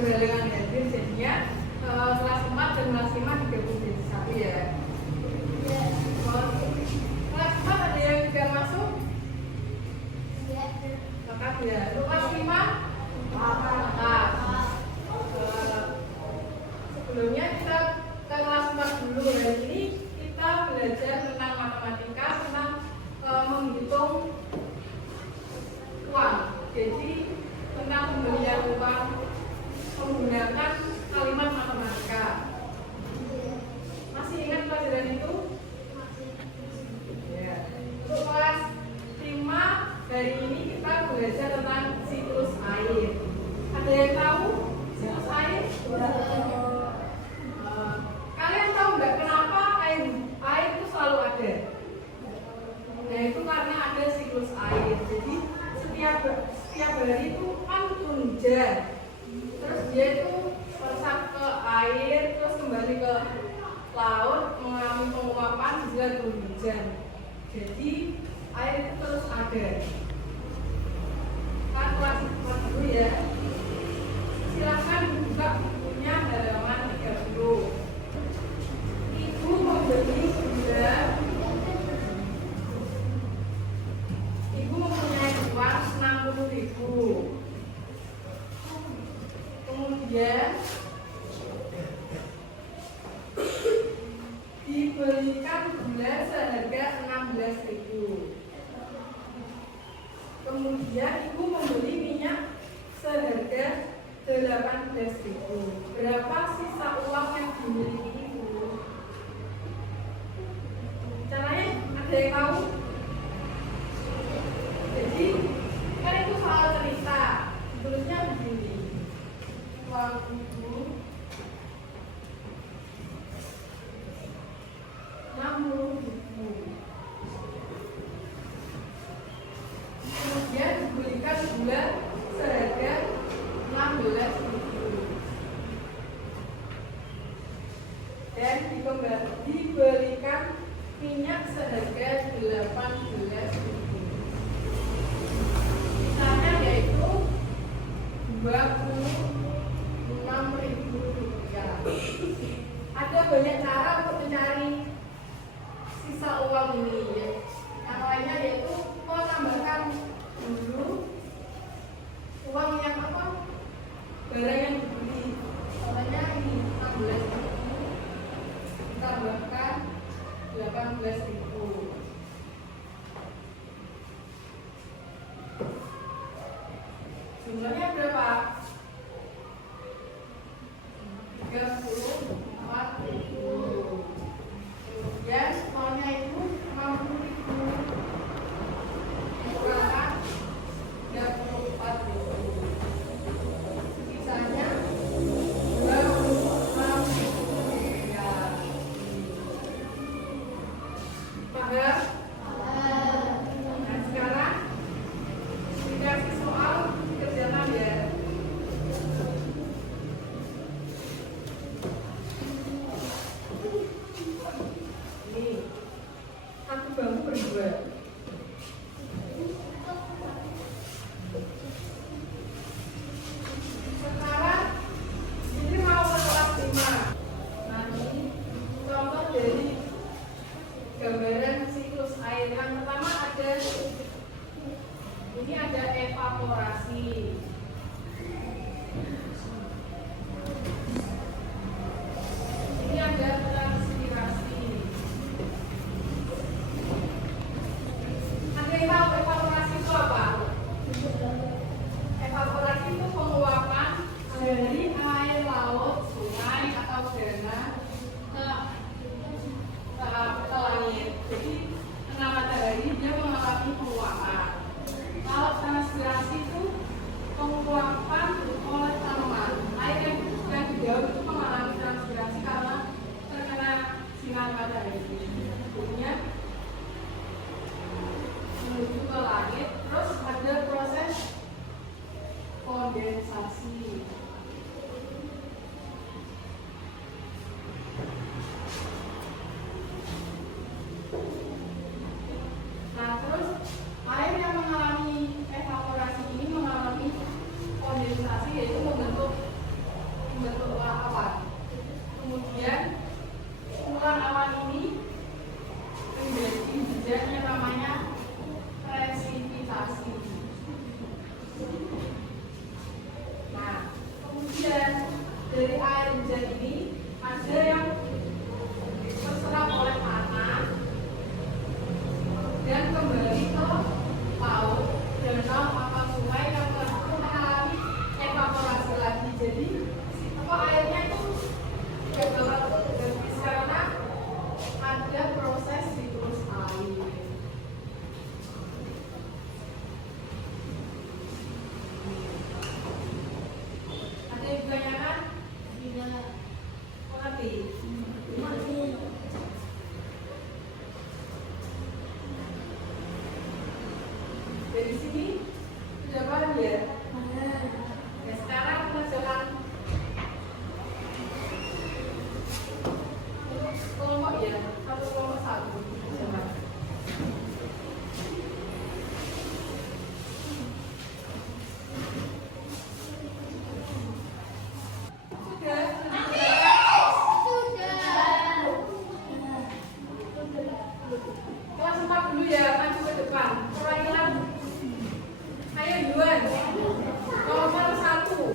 berhalangan hadir, jadinya kelas 4 dan kelas 5 digabung jadi satu ya. Kelas 4 ada yang tidak masuk? Maka ya. Kelas 5? Maka sebelumnya kita ke kelas 4 dulu. Hari ini kita belajar tentang matematika, tentang menghitung uang. Jadi tentang pembelian uang menggunakan kalimat matematika. Masih ingat pelajaran itu? Ya. Untuk kelas 5 hari ini kita belajar tentang siklus air. Ada yang tahu siklus air? Kalian tahu nggak kenapa air itu selalu ada? Nah, itu karena ada siklus air. Jadi setiap hari itu kan hujan, terus dia itu meresap ke air, terus kembali ke laut mengalami penguapan hingga turun hujan. Jadi air itu terus ada. Kan kelas dulu ya. Silakan buka bukunya halaman 30. Ibu membeli gula. Ibu mempunyai uang 60.000. Kemudian dibelikan gula seharga 16.000. Kemudian ibu membeli minyak seharga 18.000. Berapa sisa uang yang dimiliki ibu? Caranya ada yang tahu? Jadi kan itu soal cerita. Tulisnya begini. Uang ibu 60.000. Kemudian dibelikan gula seharga 16.000. Dan dibelikan minyak seharga 18.000. Sisanya yaitu 26.000 rupiah. Ada banyak cara untuk mencari sisa uang ini ya. Yang lainnya yaitu menambahkan dulu uang yang apa? Barang yang dibeli. Contohnya ini 16.000 ditambahkan 18.000. Jumlahnya berapa? 34.000. Kemudian nolnya itu 60.000. Dikurangkan 34.000. dari air hujan ini ada yang terserap oleh tanah dan kembali ke laut, danau atau sungai yang mengalami evaporasi lagi. Jadi airnya itu tidak bakal habis karena ada proses siklus air. Ada yang ditanyakan? Tidak. Mengerti? Mengerti. Dari sini sudah paham ya? Ya, sekarang mengerjakan kelompok ya, satu kelompok satu. Coba. Kelas 4 dulu ya, maju ke depan. Perwakilan. Ayo Yuan. Nomor 1.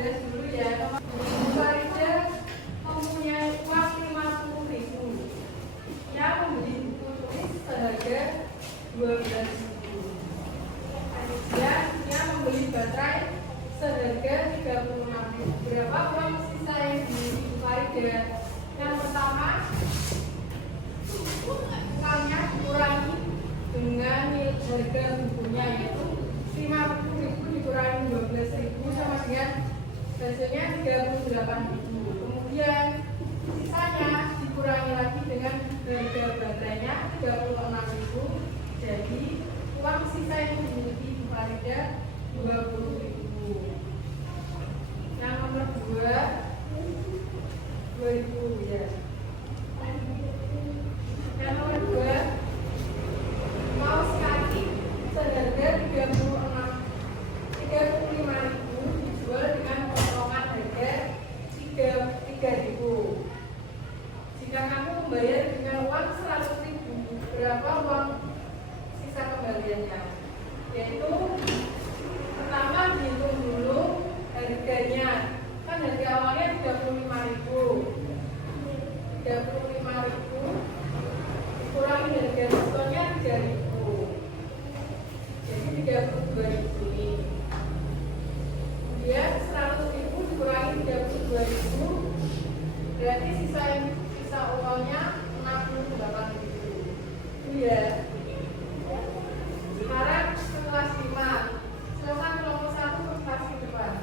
Dulu ya, Farida mempunyai uang 50.000 yang membeli buku tulis seharga 12.000. Dan dia membeli baterai seharga 36.000. Berapa uang sisa yang dimiliki Farida? Yang pertama, uangnya dikurangi dengan harga bukunya, yaitu 50.000 dikurangi 12.000 sama dengan hasilnya 38.000. Kemudian sisanya dikurangi lagi dengan harga baterainya 36.000. Jadi uang sisa yang dimiliki Ibu Farida 20.000. Yang nomor 2 2.000 ya. Yang nomor 2 kaos kaki seharga 35.000 dijual dengan potongan harga 3.000. membayar dengan uang 100.000. Berapa uang sisa kembaliannya? Yaitu pertama dihitung dulu harganya. Kan harga awalnya 35.000. 35.000 dikurangi harga diskonnya 3.000. Jadi 32.000 ini. Kemudian 100.000 dikurangi 32.000, berarti sisa uangnya 68.000. Itu ya. Sekarang kelas 5. Silakan kelompok 1 presentasi depan.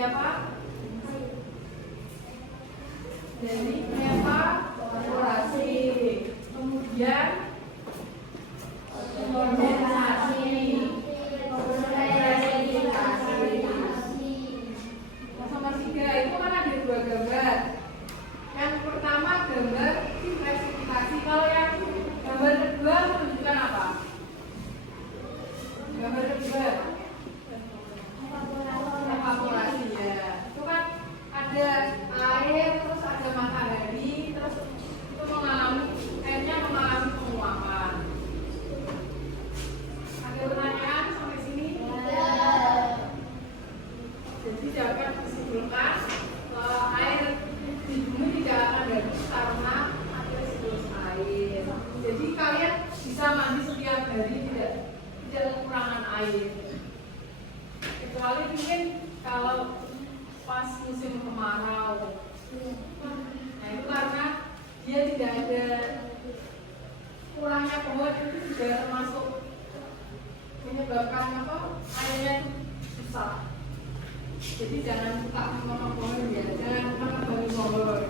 Ya, Pak. Dari evaporasi. gambar simplifikasi. Kalau yang gambar kedua menunjukkan apa? Gambar kedua evaporasi ya. Itu kan ada air, terus ada matahari, terus itu airnya mengalami penguapan. Ada pertanyaan sampai sini? Jadi dapat disimpulkan air di bumi tidak akan bagus karena ada siklus air. Jadi kalian bisa mandi setiap hari tidak kekurangan air. Kecuali mungkin kalau pas musim kemarau. Nah itu karena dia tidak ada kurangnya pohon, itu juga termasuk menyebabkan airnya susah. Jadi jangan suka memotong pohon ya, jangan memotong pohon.